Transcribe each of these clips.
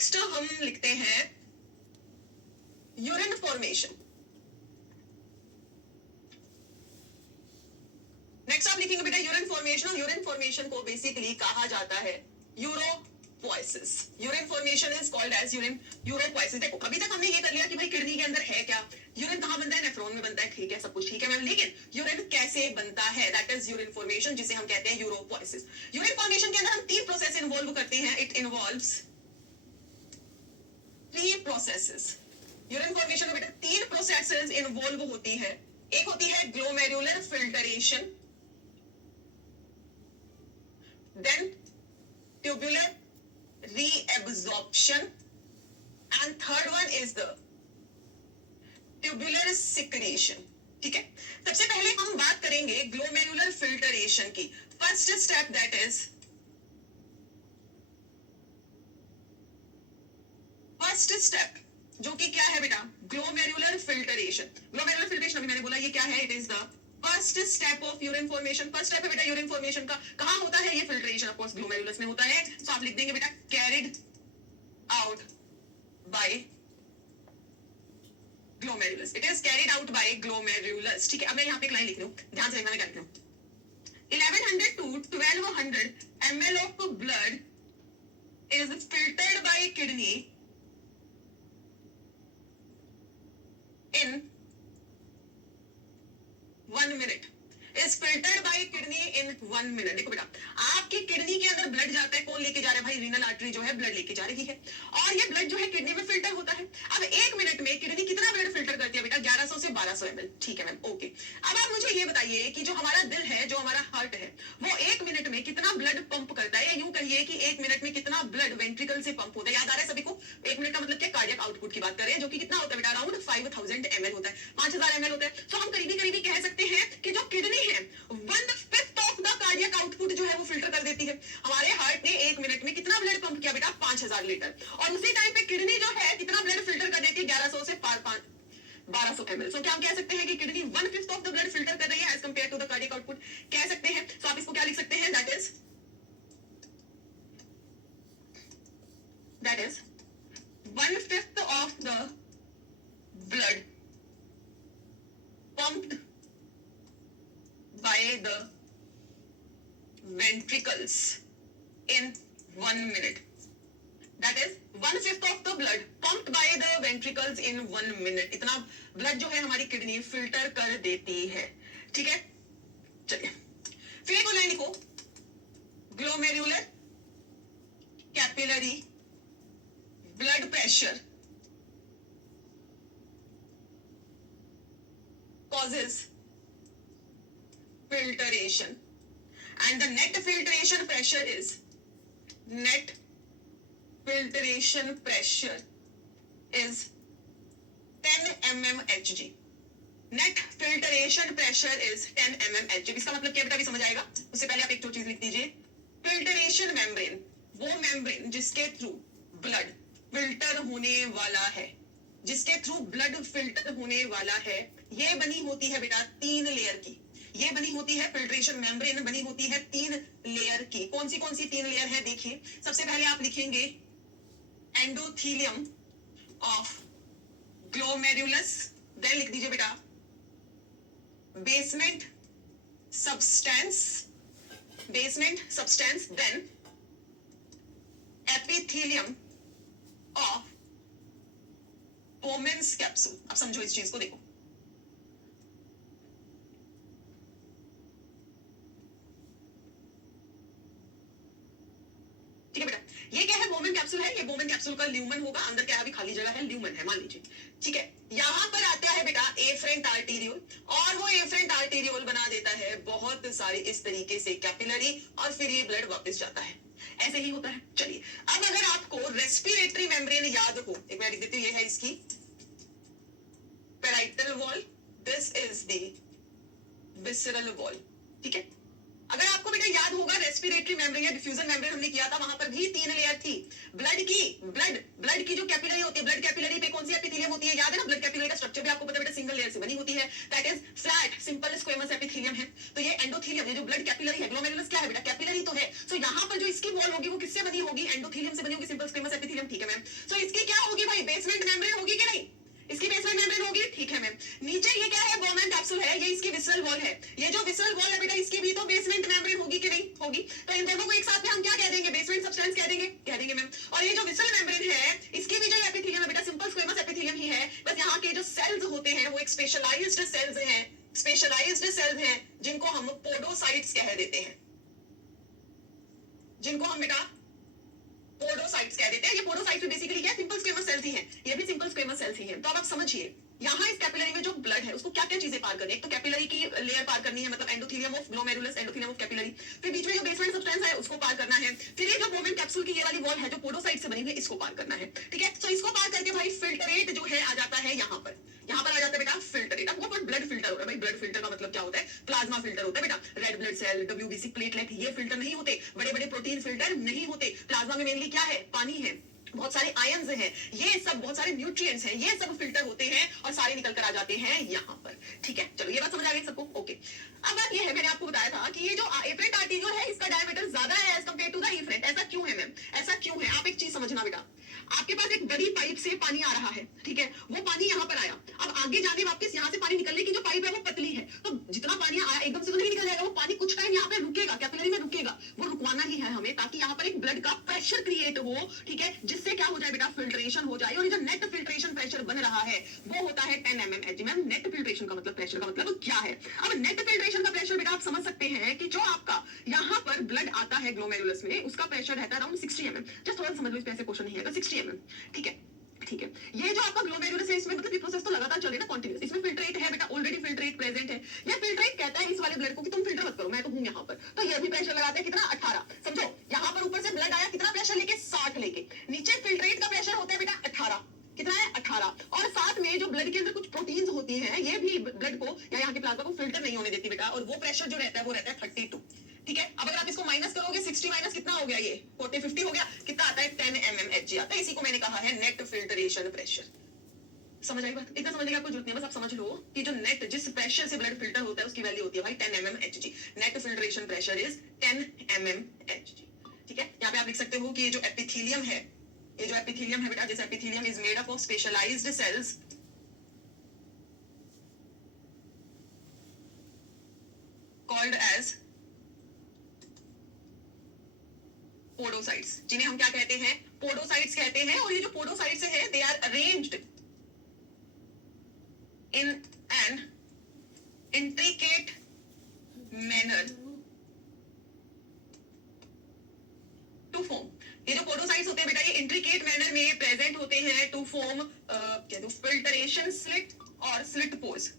Next हम लिखते हैं यूरिन फॉर्मेशन। नेक्स्ट आप लिखेंगे बेटा यूरिन फॉर्मेशन। यूरिन फॉर्मेशन को बेसिकली कहा जाता है uropoiesis. Urine formation is called as uropoiesis. देखो अभी तक हमने ये कर लिया कि भाई किडनी के अंदर है क्या, यूरिन कहां बनता है, नेफ्रॉन में बनता है, ठीक है, सब कुछ ठीक है मैम, लेकिन यूरिन कैसे बनता है, दैट इज यूरिन फॉर्मेशन, जिसे हम कहते हैं यूरोपोइसिस। यूरिन फॉर्मेशन के अंदर हम 3 प्रोसेस इन्वॉल्व करते हैं। It involves 3 processes. Urine formation में बेटा 3 प्रोसेसेस इन्वॉल्व होती है। एक होती है glomerular filtration, then tubular reabsorption, and third one is the tubular secretion। ठीक है, सबसे पहले हम बात करेंगे ग्लोमेरुलर फिल्टरेशन की। फर्स्ट स्टेप दैट इज जो कि क्या है बेटा, ग्लोमेरुलर फिल्टरेशन। ग्लोमेरुलर फिल्टरेशन अभी मैंने बोला ये क्या है, it is the first step of urine formation. First step है बेटा यूरिन फॉर्मेशन का। कहां होता है ये फिल्ट्रेशन, ऑफ कोर्स ग्लोमेरुलस में होता है। तो आप लिख देंगे बेटा carried out by glomerulus. It is carried out by glomerulus. ठीक है, अब मैं यहाँ पे एक लाइन लिख रही हूँ, ध्यान से देखना मैं क्या लिख रही हूँ। 1100 to 1200 ml of blood is filtered by kidney in 1 minute। is filtered by kidney in 1 minute। देखो बेटा आपकी किडनी के अंदर ब्लड जाता है, कौन लेके जा रहा है भाई, रीनल आर्टरी जो है ब्लड लेके जा रही है, और ये ब्लड जो है किडनी में फिल्टर होता है। अब 1 मिनट में किडनी कितना ब्लड फिल्टर करती है बेटा, 1100 से 1200 ml। ठीक है मैम, ओके। अब आप मुझे ये बताइए कि जो हमारा दिल है, जो हमारा हार्ट है, वो 1 मिनट में कितना ब्लड पंप करता है, या यूं कहिए कि 1 मिनट में कितना ब्लड वेंट्रिकल से पंप होता है। याद आ रहा है सभी को, 1 मिनट का मतलब क्या, कार्डियक आउटपुट की बात कर रहे हैं, जो कि कितना होता है बेटा, अराउंड 5000 ml होता है, 5000 ml होता है। तो हम करीबी कह सकते हैं कि जो किडनी है 1/5 ऑफ द कार्डियक आउटपुट जो है वो फिल्टर कर देती है। हमारे हार्ट ने 1 मिनट में कितना ब्लड पंप किया बेटा, 5000 लीटर, और उसी टाइम पे किडनी जो है कितना ब्लड फिल्टर कर देती है, 1100 से 1200 ml। सो क्या हम कह सकते हैं कि kidney 1/5 of the blood filter कर रही है as compare to the cardiac output, कह सकते हैं। तो आप इसको क्या लिख सकते हैं, that is 1/5 of the blood pumped by the ventricles in 1 minute। That is 1/5 of the blood pumped by the ventricles in 1 minute। इतना ब्लड जो है हमारी किडनी फिल्टर कर देती है। ठीक है, चलिए फिर एक और लाइन लिखो, glomerular capillary blood pressure causes filtration, and the net filtration pressure is net filtration pressure is 10 mmHg। net filtration pressure is 10 mmHg। इसका मतलब क्या बेटा, भी समझ आएगा। उससे पहले आप एक और चीज लिख दीजिए, फिल्टरेशन मेम्ब्रेन, वो मेम्ब्रेन जिसके थ्रू ब्लड फिल्टर होने वाला है, जिसके थ्रू ब्लड फिल्टर होने वाला है, ये बनी होती है बेटा 3 लेयर की। ये बनी होती है फिल्ट्रेशन मेम्ब्रेन, बनी होती है 3 लेयर की। कौन सी 3 लेयर है, देखिए। सबसे पहले आप लिखेंगे एंडोथीलियम ऑफ ग्लोमेरुलस, देन लिख दीजिए बेटा basement substance, then epithelium of Bowman's capsule. अब समझो इस चीज को, देखो ठीक है बेटा, ये क्या है, बोमेन कैप्सूल है। ये बोमेन कैप्सूल का ल्यूमन होगा, अंदर क्या है, अभी खाली जगह है, ल्यूमन है मान लीजिए। ठीक है, यहां पर आता है बेटा एफरेंट आर्टेरियोल, और वो एफरेंट आर्टेरियोल बना देता है बहुत सारे इस तरीके से कैपिलरी, और फिर ये ब्लड वापस जाता है, ऐसे ही होता है। चलिए, अब अगर आपको रेस्पिरेटरी मेम्ब्रेन याद हो, एक बार लिख देती हूँ, ये है इसकी parietal wall, this is the visceral wall. ठीक है, अगर आपको बेटा याद होगा रेस्पिरेटरी मेम्ब्रेन या डिफ्यूजन मेम्ब्रेन हमने किया था, वहां पर भी 3 लेयर थी। ब्लड की जो कैपिलरी होती है, ब्लड कैपिलरी पे कौन सी एपिथेलियम होती है, याद है ना। ब्लड कैपिलरी का स्ट्रक्चर भी आपको पता है बेटा, सिंगल लेयर से बनी होती है, that is flat simple squamous epithelium है। तो ये एंडोथेलियम, ये जो ब्लड कैपिलरी है, ग्लोमेरुलस क्या है बेटा, कैपिलरी तो है। सो यहाँ पर जो इसकी वॉल होगी वो किससे बनी होगी, एंडोथेलियम से बनी होगी, सिंपल स्क्वेमस एपिथेलियम। ठीक है मैम, सेल्स हैं, स्पेशलाइज्ड सेल्स हैं, जिनको हम पोडोसाइट्स कह देते हैं, जिनको हम बेटा पोडोसाइट्स कह देते हैं। ये पोडोसाइट्स बेसिकली क्या, सिंपल स्क्वेमस सेल्स ही हैं, ये भी सिंपल स्क्वेमस सेल्स ही हैं। तो अब आप समझिए यहाँ इस कैपिलरी में जो ब्लड है उसको क्या क्या चीजें पार करनी है। एक तो कैपिलरी की लेयर पार करनी है, मतलब endothelium of glomerulus, endothelium of capillary, फिर बीच में जो बेसमेंट सब्सटेंस है उसको पार करना है, फिर ये जो बोवेन कैप्सूल की ये वाली वॉल है जो पोडोसाइट से बनी हुई है इसको पार करना है, ठीक है। तो इसको पार करके भाई फिल्ट्रेट जो है आ जाता है यहाँ पर, यहाँ पर आ जाता है बेटा फिल्ट्रेट। अब वो ब्लड फिल्टर हो रहा है भाई, ब्लड फिल्टर का मतलब क्या होता है, प्लाज्मा फिल्टर होता है बेटा। Red blood cell, WBC, platelet ये फिल्टर नहीं होते, बड़े बड़े प्रोटीन फिल्टर नहीं होते। प्लाज्मा में मेनली क्या है, पानी है, बहुत सारे आयंस हैं, ये सब बहुत सारे न्यूट्रिएंट्स हैं, ये सब फिल्टर होते हैं और सारे निकल कर आ जाते हैं यहाँ पर, ठीक है। चलो ये बात समझ आ गई सबको, ओके। अब बात ये है, मैंने आपको बताया था कि ये जो एफरेंट आर्टेरियोल है इसका डायमीटर ज्यादा है as compare to the afferent. ऐसा क्यों है मैम, ऐसा क्यों है? आप एक चीज समझना बेटा, आपके पास एक बड़ी पाइप से पानी आ रहा है, ठीक है, वो पानी यहाँ पर आया, अब आगे जाने वापस यहाँ से पानी निकलने की जो पाइप है वो पतली है, तो जितना पानी आया एकदम से तो नहीं निकल जाएगा, वो पानी कुछ टाइम यहाँ पे रुकेगा, कैपिलरी में रुकेगा, वो रुकवाना ही है हमें ताकि यहाँ पर एक ब्लड का प्रेशर क्रिएट हो, ठीक है, जिससे क्या हो जाए बेटा, फिल्ट्रेशन हो जाए। और ये जो नेट फिल्ट्रेशन प्रेशर बन रहा है वो होता है 10 mmHg। मैम नेट फिल्ट्रेशन का मतलब, प्रेशर का मतलब क्या है? अब नेट फिल्ट्रेशन का प्रेशर बेटा आप समझ सकते हैं कि जो आपका यहाँ पर ब्लड आता है ग्लोमेरुलस में उसका प्रेशर रहता है अराउंड 60 mm। जस्ट थोड़ा समझ लो, इस पे ऐसे क्वेश्चन नहीं है, 60 mm, ठीक है, ठीक है। ये जो आपका ग्लोमेरुलस है इसमें मतलब ये प्रोसेस तो लगातार चल रही है ना, कॉन्टिन्यूस। इसमें फिल्ट्रेट है बेटा, ऑलरेडी फिल्ट्रेट प्रेजेंट है। ये फिल्ट्रेट कहता है इस वाले ब्लड को कि तुम फिल्टर मत करो, मैं तो हूं यहाँ पर, तो ये भी प्रेशर लगाते हैं कितना, 18। समझो यहाँ पर ऊपर से ब्लड आया, कितना प्रेशर लेके, 60 लेके, नीचे फिल्ट्रेट का प्रेशर होता है बेटा 18, कितना है, 18, और साथ में जो ब्लड के अंदर कुछ प्रोटीन्स होती हैं ये भी ब्लड को या यहाँ के प्लाज्मा को फिल्टर नहीं होने देती बेटा, और वो प्रेशर जो रहता है वो रहता है 32, ठीक है। अब अगर आप इसको माइनस करोगे, 60 माइनस कितना हो गया, ये 40 50 हो गया, कितना आता है, 10 mmHg आता है। इसी को मैंने कहा है नेट फिल्ट्रेशन प्रेशर। समझ आई बात? इतना समझने की आपको जरूरत नहीं है, बस आप समझ लो कि जो नेट जिस प्रेशर से ब्लड फिल्टर होता है उसकी वैल्यू होती है भाई 10 mmHg। Net filtration pressure is 10 mmHg, ठीक है। यहाँ पे आप लिख सकते हो कि ये जो एपिथेलियम है, ये जो एपिथेलियम है बेटा, this epithelium is made up of specialised cells called as podocytes, जिन्हें हम क्या कहते हैं, पोडोसाइट्स कहते हैं। और ये जो पोडोसाइट्स है they are arranged in an intricate manner to form. ये जो पोडोसाइट्स होते हैं बेटा ये इंट्रिकेट मैनर में प्रेजेंट होते हैं टू फॉर्म फिल्ट्रेशन स्लिट और स्लिट पोर्स।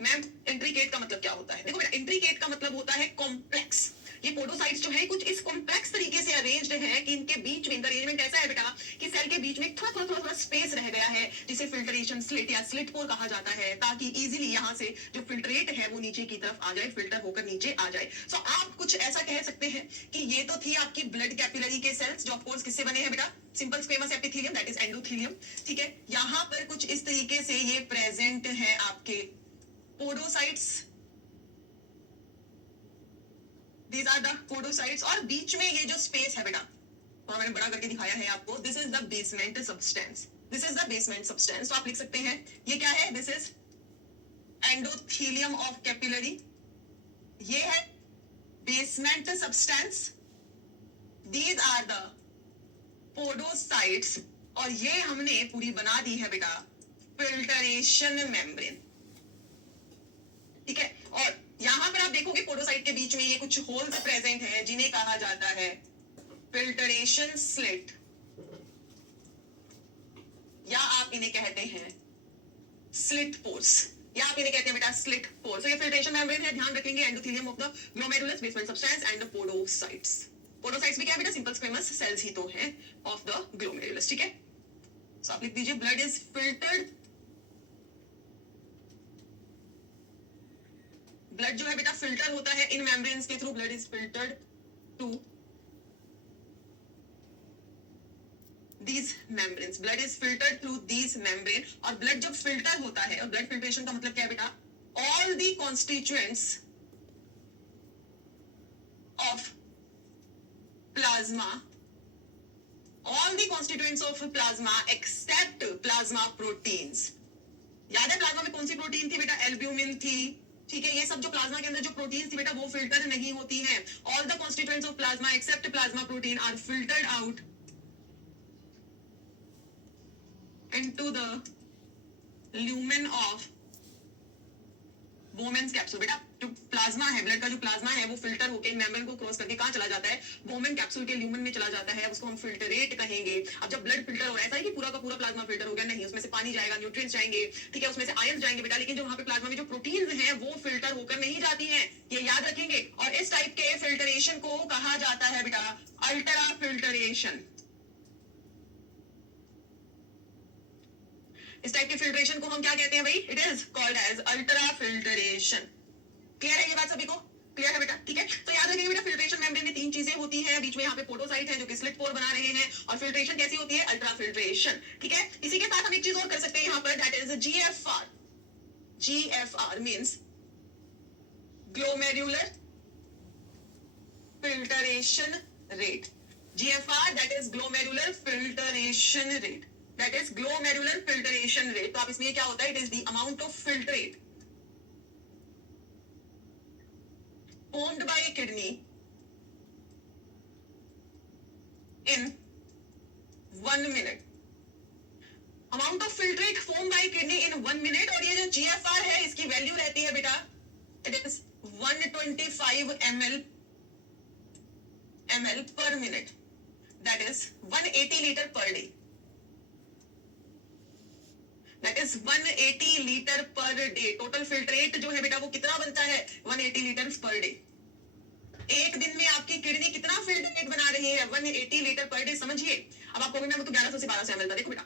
मैम इंट्रिकेट का मतलब क्या होता है? देखो बेटा इंट्रिकेट का मतलब होता है कॉम्प्लेक्स। ये पोडोसाइट्स जो है कुछ इस कॉम्प्लेक्स तरीके से अरेंज्ड है कि इनके बीच में अरेंजमेंट ऐसा है बेटा कि सेल के बीच में थोड़ा स्पेस रह गया है जिसे फिल्ट्रेशन स्लिट या स्लिट पोर कहा जाता है, ताकि इजीली यहाँ से जो फिल्ट्रेट है वो नीचे की तरफ आ जाए, फिल्टर होकर नीचे आ जाए। सो आप कुछ ऐसा कह सकते हैं कि ये तो थी आपकी ब्लड कैपिलरी के सेल्स जो ऑफकोर्स किससे बने हैं बेटा, simple squamous epithelium that is endothelium, ठीक है। यहाँ पर कुछ इस तरीके से ये प्रेजेंट है आपके podocytes, these are the podocytes। और बीच में ये जो स्पेस है बेटा थोड़ा मैंने बड़ा करके दिखाया है आपको, this is the basement substance, this is the basement substance. तो आप लिख सकते हैं ये क्या है, this is endothelium of capillary, ये है basement substance, these are the podocytes, और ये हमने पूरी बना दी है बेटा फिल्टरेशन मेम्ब्रेन, ठीक है। और यहां पर आप देखोगे पोडोसाइट के बीच में ये कुछ होल्स प्रेजेंट हैं जिन्हें कहा जाता है फिल्टरेशन स्लिट, या आप इन्हें कहते हैं स्लिट पोर्स, या आप इन्हें कहते हैं बेटा स्लिट पोर्स। तो ये फिल्ट्रेशन मेम्ब्रेन है, ध्यान रखेंगे, endothelium of the glomerulus, basement substance and the podocytes. Podocytes भी क्या है बेटा, सिंपल स्क्वेमस सेल्स ही तो हैं ऑफ द ग्लोमेरुलस, ठीक है। सो आप लिख दीजिए ब्लड इज फिल्टर्ड, ब्लड जो है बेटा फिल्टर होता है इन मेम्ब्रेन्स के through, blood is filtered to these membranes, blood is filtered through these membrane। और ब्लड जब फिल्टर होता है, और ब्लड फिल्ट्रेशन का मतलब क्या है बेटा, all the constituents of plasma, all the constituents of plasma except plasma proteins। याद है प्लाज्मा में कौन सी प्रोटीन थी बेटा, एल्ब्यूमिन थी, ठीक है। ये सब जो प्लाज्मा के अंदर जो प्रोटीन्स थी बेटा वो फिल्टर नहीं होती हैं। All the constituents of plasma except plasma protein are filtered out into the lumen of Bowman's capsule. बेटा जो प्लाज्मा है, ब्लड का जो प्लाज्मा है वो फिल्टर होकर मेम्ब्रेन को क्रॉस करके कहां चला जाता है? बोमेन कैप्सूल के ल्यूमेन में चला जाता है, उसको हम फिल्टरेट कहेंगे। अब जब ब्लड फिल्टर हो रहा है, ऐसा है कि पूरा का पूरा प्लाज्मा फिल्टर हो गया, नहीं, उसमें से पानी जाएगा, न्यूट्रिएंट्स जाएंगे, ठीक है, उसमें से आयन जाएंगे बेटा, लेकिन जो वहां पे प्लाज्मा में जो प्रोटीन्स हैं वो फिल्टर होकर नहीं जाती हैं, ये याद रखेंगे। और इस टाइप के फिल्टरेशन को कहा जाता है बेटा अल्ट्रा फिल्टरेशन। इस टाइप के फिल्ट्रेशन को हम क्या कहते हैं भाई? It is called as ultra filtration. Clear है ये बात सभी को? क्लियर है बेटा? ठीक है, तो याद रखेंगे बेटा फिल्ट्रेशन मेम्ब्रेन में तीन चीजें होती हैं, बीच में यहाँ पे पोडोसाइट है जो कि स्लिट पोर बना रहे हैं, और फिल्ट्रेशन कैसी होती है? Ultra filtration. ठीक है, इसी के साथ हम एक चीज और कर सकते हैं यहाँ पर, that is GFR. GFR means glomerular filtration rate. GFR that is glomerular filtration rate, that is glomerular filtration rate। तो आप इसमें क्या होता है? It is the amount of filtrate formed by kidney in 1 minute। amount of filtrate formed by kidney in 1 minute। और ये जो GFR है इसकी वैल्यू रहती है बेटा, it is 125 ml per minute, that is 180 liter per day, that is 180 liter per day। Total filtrate जो है बेटा वो कितना बनता है? 180 लीटर पर डे। एक दिन में आपकी किडनी कितना फिल्ट्रेट बना रही है? 180 लीटर पर डे। समझिए, अब आपको मैं तो 1100 से 1200 ml था। देखो बेटा,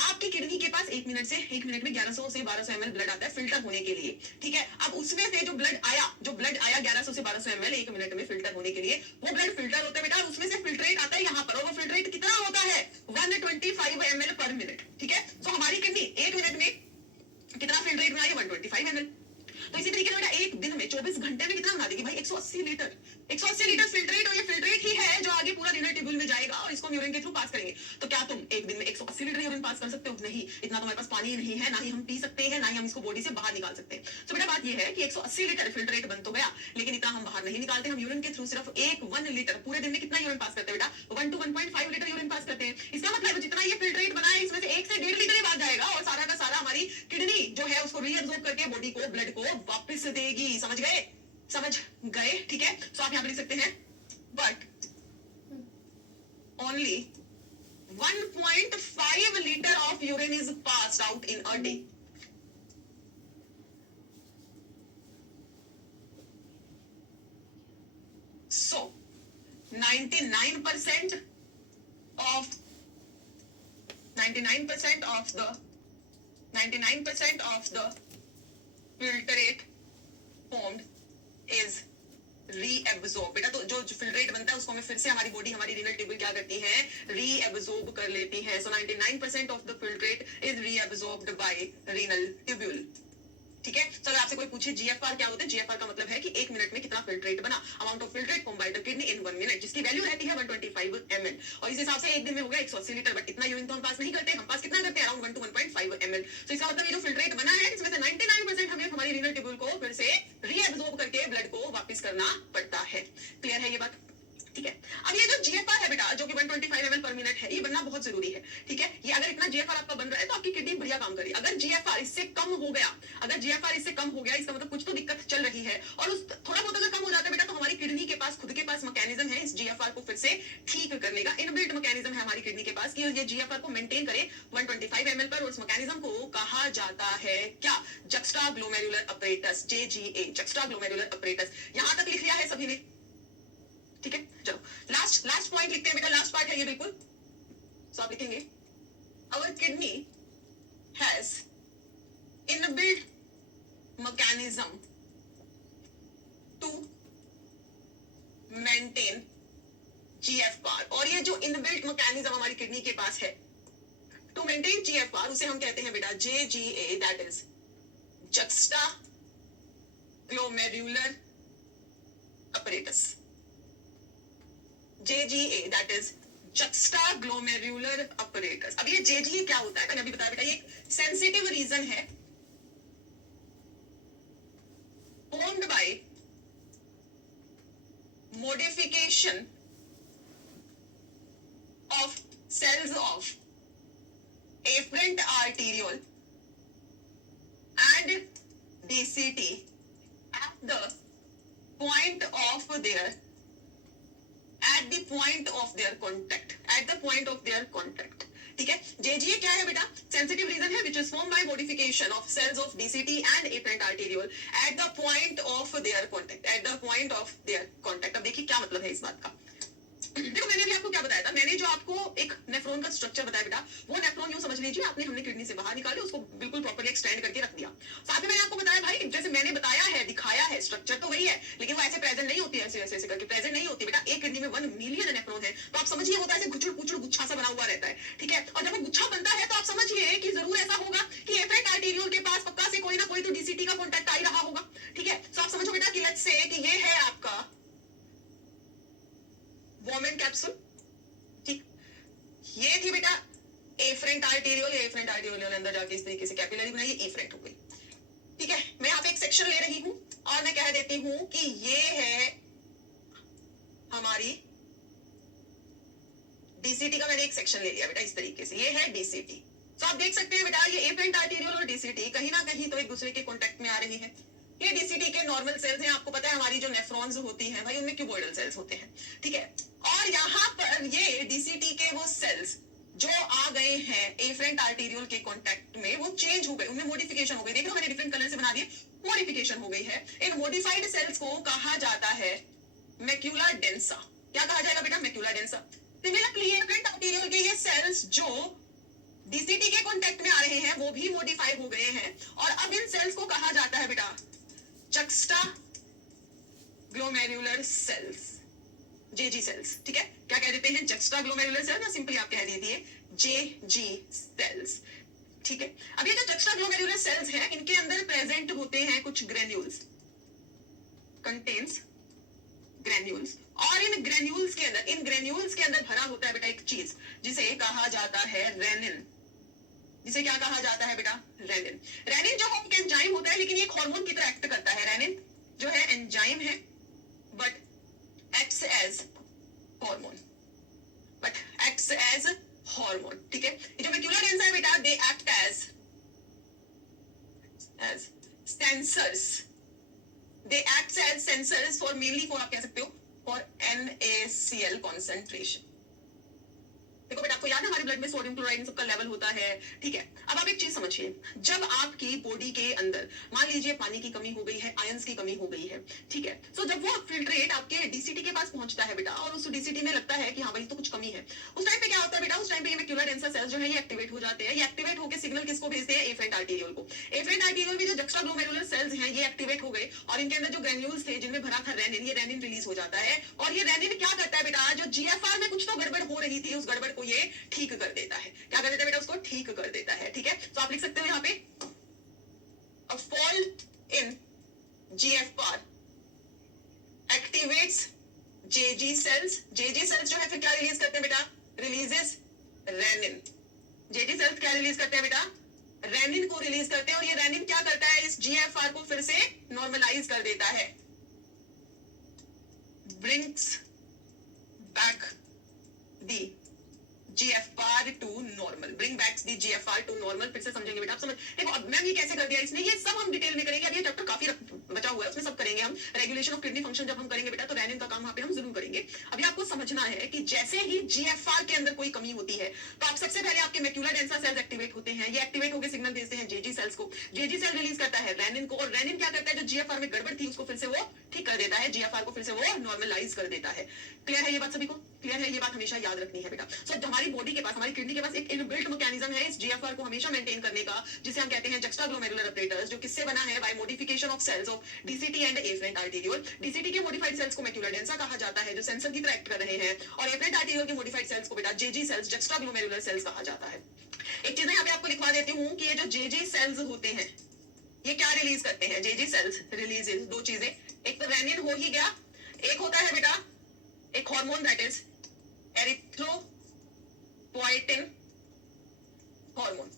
आपकी किडनी के पास एक मिनट में 1100 से 1200 ml ब्लड आता है फिल्टर होने के लिए, ठीक है। अब उसमें से जो ब्लड आया 1100 से 1200 ml एक मिनट में फिल्टर होने के लिए, वो ब्लड फिल्टर होता है बेटा, उसमें से फिल्ट्रेट आता है यहाँ पर, और वो फिल्ट्रेट कितना होता है? 125 ml पर मिनट, ठीक है। तो हमारी किडनी एक मिनट में कितना फिल्ट्रेट बना रही है? 125 ml। तो इसी तरीके से बेटा एक दिन में 24 घंटे में कितना बना देगी भाई? 180 लीटर। 180 लीटर फिल्ट्रेट, और ये फिल्ट्रेट ही है जो आगे पूरा रीनल ट्यूब्यूल में जाएगा और इसको यूरिन के थ्रू पास करेंगे। तो क्या तुम एक दिन में 180 लीटर यूरिन पास कर सकते हो? नहीं, इतना तुम्हारे पास पानी नहीं है, ना ही हम पी सकते हैं, ना ही हम इसको बॉडी से बाहर निकाल सकते हैं। तो बेटा बात ये है कि 180 लीटर फिल्ट्रेट बन तो गया, लेकिन इतना हम बाहर नहीं निकालते। हम यूरिन के थ्रू सिर्फ 1 लीटर पूरे दिन में कितना यूरिन पास करते हैं बेटा? 1 to 1.5 लीटर यूरिन पास करते हैं। इसका मतलब जितना ये फिल्ट्रेट बना है इसमें से 1 से 1.5 लीटर ही बाहर जाएगा, और सारा का सारा हमारी किडनी जो है उसको रीअब्सॉर्ब करके बॉडी को ब्लड को वापस देगी। समझ गए? समझ गए? ठीक है, तो आप यहां पर लिख सकते हैं, but only 1.5 liter of urine is passed out in a day। So 99% of the filtrate formed is reabsorb. बेटा तो जो फिल्ट्रेट बनता है उसको हमें फिर से हमारी बॉडी, हमारी रीनल ट्यूब्यूल क्या करती है? रीएब्सॉर्ब कर लेती है। So 99% of the filtrate is reabsorbed by renal tubule. ठीक है, चलो आपसे कोई पूछे जीएफआर क्या होता है? जीएफआर का मतलब है कि एक मिनट में कितना फिल्ट्रेट बना, amount of filtrate form by the kidney in 1 minute, जिसकी वैल्यू रहती है 125 ml। और इस हिसाब से एक दिन में हो गया 180 लीटर। बट इतना यूरिन तो हम पास नहीं करते, हम पास कितना करते हैं? Around 1 to 1.5 ml। तो इसका मतलब ये जो फिल्ट्रेट बना है इसमें से 99% हमें हमारी रीनल ट्यूब्यूल को फिर से रीएब्सॉर्ब करके ब्लड को वापस करना पड़ता है। क्लियर है ये बात? ठीक है, अब ये जो जीएफआर है बेटा जो कि 125 ml पर मिनट है, ये बनना बहुत जरूरी है। ठीक है, ये अगर इतना जीएफआर आपका बन रहा है तो आपकी किडनी बढ़िया काम करेगी। अगर जीएफआर इससे कम हो गया, इसका मतलब कुछ तो दिक्कत चल रही है, और उस थोड़ा बहुत अगर कम हो जाता है बेटा तो हमारी किडनी के पास खुद के पास मैकेनिज्म है इस जीएफआर को फिर से ठीक करने का। इनबिल्ट मैकेनिज्म है हमारी किडनी के पास कि ये जीएफआर को मेंटेन करे 125 ml पर, और उस मैकेनिज्म को कहा जाता है क्या? Juxta glomerular apparatus, JGA, juxta glomerular apparatus. यहां तक लिख लिया है सभी ने? ठीक है, चलो लास्ट पॉइंट लिखते हैं बेटा, लास्ट पार्ट है ये बिल्कुल। सो आप लिखेंगे, our kidney has inbuilt mechanism to maintain GFR. और ये जो इनबिल्ट मैकेनिज्म हमारी किडनी के पास है टू मेंटेन जीएफआर, उसे हम कहते हैं बेटा JGA, that is juxta glomerular apparatus. JGA that is juxtaglomerular apparatus। अब ये JGA क्या होता है मैंने अभी बताया बेटा, ये सेंसिटिव रीजन है formed by modification of cells of afferent arteriole DCT at the point of their contact. ठीक है, JGA क्या है बेटा? सेंसिटिव रीजन है which is formed by modification of cells of DCT and afferent arteriole at the point of their contact. अब देखिए क्या मतलब है इस बात का। देखो मैंने भी आपको क्या बताया था, मैंने जो आपको एक नेफ्रॉन का स्ट्रक्चर बताया बेटा, वो नेफ्रॉन यूं समझ लीजिए आपने हमने किडनी से बाहर निकाले, उसको बिल्कुल प्रॉपर्ली एक्सटेंड करके रख दिया। साथ में मैंने आपको बताया भाई, जैसे मैंने बताया है, दिखाया है, स्ट्रक्चर तो वही है, लेकिन वो ऐसे प्रेजेंट नहीं होती है, ऐसे करके प्रेजेंट नहीं होती बेटा। एक किडनी में 1 मिलियन नेफ्रॉन है, तो आप समझिए होता है गुच्छड़ पुछड़ गुच्छा सा बना हुआ रहता है, ठीक है। और जब वो गुच्छा बनता है तो आप समझिए कि जरूर ऐसा होगा कि एफरेंट आर्टेरियोल के पास पक्का से कोई ना कोई तो डीसीटी का कॉन्टैक्ट आ ही रहा होगा, ठीक है। तो आप समझो बेटा कि लेट्स से कि ये है आपका वोमेन कैप्सूल, ठीक, ये थी बेटा एफरेंट आर्टेरियोल, एफरेंट आर्टेरियोल अंदर जाके इस तरीके से कैपिलरी बनाई, एफरेंट हो गई, ठीक है। मैं यहाँ पे एक सेक्शन ले रही हूं और मैं कह देती हूं कि ये है हमारी डीसीटी का, मैंने एक सेक्शन ले लिया बेटा इस तरीके से, ये है डीसीटी। तो आप देख सकते हैं बेटा ये एफरेंट आर्टेरियोल और डीसीटी कहीं ना कहीं तो एक दूसरे के कॉन्टेक्ट में आ रही है। ये डीसीटी के नॉर्मल सेल्स हैं, आपको पता है हमारी जो नेफ्रॉन्स होती हैं भाई उनमें क्यूबॉइडल सेल्स होते हैं, ठीक है। और यहाँ पर ये डीसीटी के वो सेल्स जो आ गए हैं एफरेंट आर्टेरियोल के कांटेक्ट में, वो चेंज हो गए, उनमें मॉडिफिकेशन हो गई। देख लो मैंने डिफरेंट कलर से बना दिए, मॉडिफिकेशन हो गई है। इन मॉडिफाइड सेल्स को कहा जाता है मैक्यूला डेंसा। क्या कहा जाएगा बेटा? Macula densa. Similarly afferent arteriole के ये सेल्स जो डीसीटी के कांटेक्ट में आ रहे हैं वो भी मॉडिफाई हो गए हैं, और अब इन सेल्स को कहा जाता है बेटा juxta glomerular cells, JG cells, ठीक है। क्या कह देते हैं? जक्स्टा ग्लोमेरुलर सेल्स, या सिंपली आप कह दीजिए जेजी सेल्स, ठीक है। अब ये जो जक्स्टा ग्लोमेरुलर सेल्स हैं इनके अंदर प्रेजेंट होते हैं कुछ ग्रेन्यूल्स, कंटेन्स ग्रेन्यूल्स, और इन ग्रेन्यूल्स के अंदर भरा होता है बेटा एक चीज जिसे कहा जाता है रेनिन। जिसे क्या कहा जाता है बेटा? रेनिन। रेनिन जो एक एंजाइम होता है, लेकिन ये एक हार्मोन की तरह एक्ट करता है। रेनिन जो है एंजाइम है बट एक्ट्स एज हार्मोन, ठीक है। ये जो मैक्यूला डेंसा है बेटा, they act as sensors, for mainly for, आप कह सकते हो फॉर NaCl कॉन्सेंट्रेशन। देखो बेटा आपको याद है हमारे ब्लड में सोडियम क्लोराइड इन सबका लेवल होता है, ठीक है। अब आप एक चीज समझिए, जब आपकी बॉडी के अंदर मान लीजिए पानी की कमी हो गई है, आयंस की कमी हो गई है, ठीक है, तो जब वो फिल्ट्रेट आपके डीसीटी के पास पहुंचता है बेटा, और उस डीसीटी में लगता है कि हाँ भाई तो कुछ कमी है, उस टाइम पे क्या होता है बेटा? उस टाइम पे ये मैक्यूला डेंसा सेल्स जो है ये एक्टिवेट हो जाते हैं। ये एक्टिवेट होकर सिग्नल किसको भेजते हैं? एफरेंट आर्टेरियोल को। एफरेंट आर्टेरियोल में जो जक्स्टा ग्लोमेरुलर सेल्स हैं ये एक्टिवेट हो गए, और इनके अंदर जो ग्रेन्यूल्स थे जिनमें भरा था रेनिन, ये रेनिन रिलीज हो जाता है, और ये रेनिन क्या करता है बेटा? जो जीएफआर में कुछ तो गड़बड़ हो रही थी, उस गड़बड़ को ये ठीक कर देता है। क्या कर देता है बेटा? उसको ठीक कर देता है, ठीक है। तो आप लिख सकते हो यहाँ पे a fall in GFR activates JG cells। JG cells जो है फिर क्या रिलीज करते हैं बेटा? Releases renin. JG cells क्या रिलीज करते हैं बेटा? रेनिन को रिलीज करते हैं, और ये रेनिन क्या करता है? इस GFR को फिर से नॉर्मलाइज कर देता है, brings back the GFR to normal, bring back the GFR to normal। फिर से समझेंगे बेटा, आप समझ देखो। अब मैम ये कैसे कर दिया इसने, ये सब हम डिटेल में करेंगे। अब ये चैप्टर काफी बचा हुआ है, उसमें सब करेंगे हम। रेगुलेशन ऑफ किडनी फंक्शन जब हम करेंगे बेटा, तो रेनिन का काम वहां पे हम जरूर करेंगे। अभी आपको समझना है कि जैसे ही GFR के अंदर कोई कमी होती है तो आप सबसे पहले आपके मैक्यूला डेंसा सेल्स एक्टिवेट होते हैं। ये एक्टिवेट होकर सिग्नल भेजते हैं जेजी सेल्स को, जेजी सेल रिलीज करता है रेनिन को, और रेनिन क्या करता है? जो GFR में गड़बड़ थी उसको फिर से वो ठीक कर देता है, GFR को फिर से वो नॉर्मलाइज कर देता है। क्लियर है ये बात? सभी को क्लियर है ये बात? हमेशा याद रखनी है बेटा। सो हमारी बॉडी के पास, हमारी किडनी के पास एक इनबिल्ट मैकेनिज्म है इस GFR को हमेशा मेंटेन करने का, जिसे हम कहते हैं जक्स्टा ग्लोमेरुलर अपरेटस, जो किससे बना है? By modification of cells of DCT and afferent arteriole. DCT के मॉडिफाइड सेल्स को मैक्यूला डेंसा कहा जाता है, जो सेंसर की तरह एक्ट कर रहे हैं, और एफरेंट आर्टेरियोल के मॉडिफाइड सेल्स को बेटा JG cells, juxta glomerular cells कहा जाता है। एक चीज मैं यहाँ पे आपको लिखवा देती हूँ कि ये जो जेजी सेल्स होते हैं ये क्या रिलीज करते हैं? जेजी सेल्स रिलीजेस दो चीजें, एक तो रेनिन हो ही गया, एक होता है बेटा एक hormone that is erythropoietin hormone,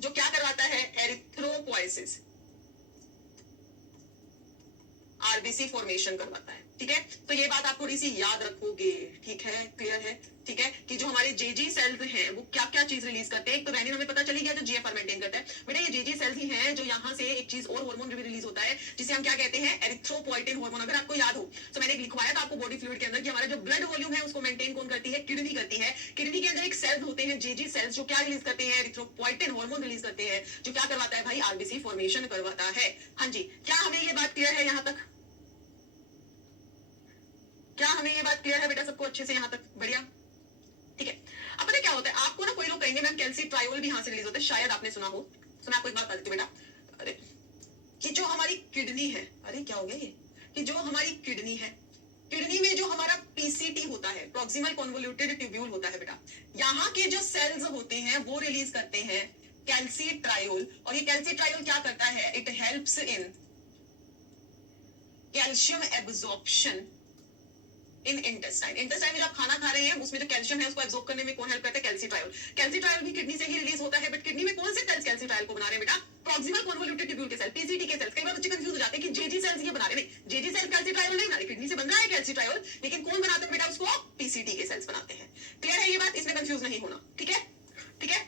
जो क्या करवाता है? एरिथ्रोपोएसिस, आरबीसी आरबीसी फॉर्मेशन करवाता है। ठीक है, तो ये बात आप थोड़ी सी याद रखोगे। ठीक है, क्लियर है? ठीक है, कि जो हमारे जेजी सेल्स हैं वो क्या क्या चीज रिलीज करते हैं। एक तो वैनिन हमें पता चली गया जो जीएफआर मेंटेन करता है। बेटा ये जेजी सेल्स ही हैं जो यहाँ से एक चीज और हार्मोन भी रिलीज होता है जिसे हम क्या कहते हैं, एरिथ्रोपोइटिन हार्मोन। अगर आपको याद हो तो मैंने लिखवाया था आपको बॉडी फ्लूइड के अंदर कि हमारा जो ब्लड वॉल्यूम है उसको मेंटेन कौन करती है, किडनी करती है। किडनी के अंदर एक सेल्स होते हैं जेजी सेल्स जो क्या रिलीज करते हैं, एरिथ्रोपोइटिन हार्मोन रिलीज करते हैं जो क्या करवाता है भाई, आरबीसी फॉर्मेशन करवाता है। हाँ जी, क्या हमें ये बात क्लियर है यहाँ तक? क्या हमें ये बात क्लियर है बेटा सबको अच्छे से यहाँ तक? बढ़िया। ठीक है, अब पता क्या होता है, आपको ना कोई लोग कहेंगे मैम कैल्सीट्रायोल भी यहाँ से रिलीज होता है, शायद आपने सुना हो। तो मैं आपको एक बात बता देती हूँ बेटा, अरे कि जो हमारी किडनी है, अरे क्या हो गया ये, कि जो हमारी किडनी है, किडनी में जो हमारा पीसीटी होता है, प्रॉक्सिमल कन्वोल्यूटेड ट्यूब्यूल होता है बेटा, यहाँ के जो सेल्स होते हैं वो रिलीज करते हैं कैल्सीट्रायोल। और ये कैल्सीट्रायोल क्या करता है, it helps in calcium absorption in intestine. Intestine में जब आप खाना खा रहे हैं उसमें जो कैल्शियम है उसको एब्जॉर्ब करने में कौन हेल्प करता है, कैल्सीट्रायोल। कैल्सीट्रायोल भी किडनी से ही रिलीज होता है, बट किडनी में कौन से सेल्स कैल्सीट्रायोल को बना रहे हैं बेटा, प्रॉक्सिमल कन्वोल्यूटेड ट्यूब्यूल के सेल, पीसीटी के सेल्स। कई बार बच्चे कंफ्यूज हो जाते हैं कि जेजी सेल्स ये बना रहे हैं। जेजी सेल्स कैल्सीट्रायोल नहीं बना रहे, किडनी से बन रहा है कैल्सीट्रायोल, लेकिन कौन बनाता है बेटा उसको, पीसीटी के सेल्स बनाते हैं। क्लियर है ये बात, इसमें कंफ्यूज नहीं होना। ठीक है, ठीक है,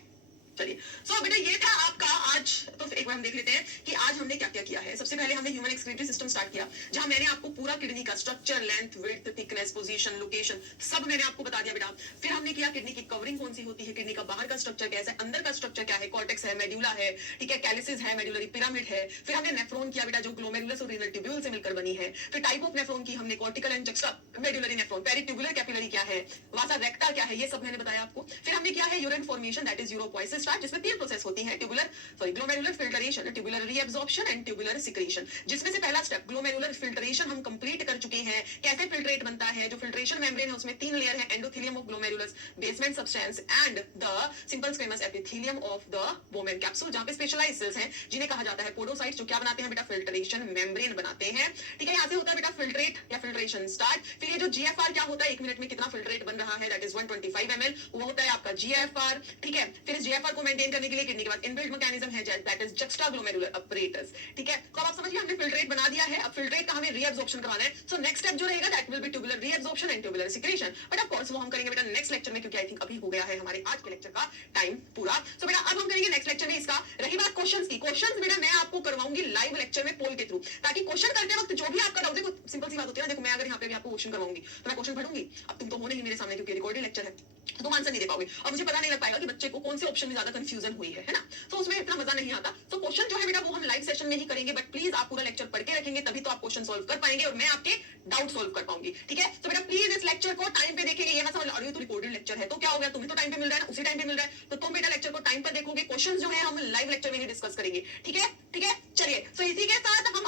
चलिए। सो बेटा ये था आपका आज, तो एक बार हम देख लेते हैं कि आज हमने क्या क्या किया है। सबसे पहले हमने ह्यूमन एक्सक्रीटरी सिस्टम स्टार्ट किया, जहां मैंने आपको पूरा किडनी का structure, length, width, thickness, position, location सब मैंने आपको बता दिया बेटा। फिर हमने किया किडनी की कवरिंग कौन सी होती है, किडनी का बाहर का स्ट्रक्चर कैसा है, अंदर का स्ट्रक्चर क्या है, कॉर्टेक्स है, मेड्यूला है, ठीक है, कैलिसिस है, मेडुलरी पिरामिड है। फिर हमने नेफ्रॉन किया बेटा जो ग्लोमेरुलस और रीनल ट्यूब्यूल से मिलकर बनी है। फिर टाइप ऑफ नेफ्रॉन की हमने, cortical and juxta medullary nephron, peritubular capillary क्या है, वासा रेक्टा क्या है, ये सब मैंने बताया आपको। फिर हमने किया है यूरिन फॉर्मेशन, दैट इज यूरोपोइसिस, जिसमें तीन प्रोसेस होती है, tubular glomerular filtration, tubular reabsorption and tubular secretion. जिसमें से पहला स्टेप ग्लोमेरुलर फिल्ट्रेशन हम कंप्लीट कर चुके हैं। कैसे फिल्ट्रेट बनता है, जो फिल्ट्रेशन मेम्ब्रेन है उसमें तीन लेयर है, endothelium of glomerulus, basement substance and the simple squamous epithelium of the Bowman capsule, जहां पे स्पेशलाइज्ड सेल्स हैं जिन्हें कहा जाता है पोडोसाइट्स, जो क्या बनाते हैं बेटा, फिल्ट्रेशन मेम्ब्रेन बनाते हैं। ठीक है, यहां से होता है बेटा फिल्ट्रेट या फिल्ट्रेशन स्टार्ट। फिर ये जो जीएफआर क्या होता है, एक मिनट में कितना फिल्ट्रेट बन रहा है, दैट इज 125 ml, वो होता है आपका जीएफआर। ठीक है, फिर इस जीएफआर को मेंटेन करने के लिए किडनी के बाद इनबिल्ट मैकेनिज्म है, दैट इज जुक्स्टाग्लोमेरुलर अपरेटस। ठीक है, तो अब आप समझिए हमने फिल्ट्रेट बना दिया है, अब फिल्ट्रेट का हमें रीअब्जॉर्प्शन करवाना है। सो नेक्स्ट स्टेप जो रहेगा that will be tubular reabsorption and tubular secretion. But of course वो हम करेंगे बेटा नेक्स्ट लेक्चर में, क्योंकि आई थिंक अभी हो गया है हमारे आज के लेक्चर का टाइम पूरा। सो बेटा अब हम करेंगे नेक्स्ट लेक्चर में इसका। रही बात क्वेश्चंस की, क्वेश्चंस बेटा मैं आपको करवाऊंगी लाइव लेक्चर में पोल के थ्रू, ताकि क्वेश्चन करते वक्त जो भी आपका डाउट, देखो सिंपल सी बात होती है ना, देखो मैं अगर यहाँ पे भी आपको क्वेश्चन करवाऊंगी तो मैं क्वेश्चन पढ़ूंगी, अब तुम तो हो नहीं मेरे सामने क्योंकि रिकॉर्डेड लेक्चर है, तो तुम आंसर नहीं दे पाओगे और मुझे पता नहीं लग पाएगा कि बच्चे को कौन से ऑप्शन में ज्यादा कंफ्यूजन हुई है ना, तो उसमें इतना मजा नहीं आता। तो क्वेश्चन जो है बेटा वो हम लाइव सेशन में ही करेंगे, बट प्लीज आप पूरा लेक्चर पढ़ के रखेंगे तभी तो आप क्वेश्चन सॉल्व कर पाएंगे और मैं आपके डाउट सॉल्व कर पाऊंगी। ठीक है, तो बेटा प्लीज इस लेक्चर को टाइम पे देखेंगे, ये ना समझ लो तो रिकॉर्डेड लेक्चर है तो क्या हो गया, तुम्हें तो टाइम पे मिल रहा है ना, उसी टाइम पे मिल रहा है, तो तुम बेटा लेक्चर को टाइम पर देखोगे, क्वेश्चन जो है हम लाइव लेक्चर में ही डिस्कस करेंगे। ठीक है, ठीक है, चलिए, तो इसी के साथ हम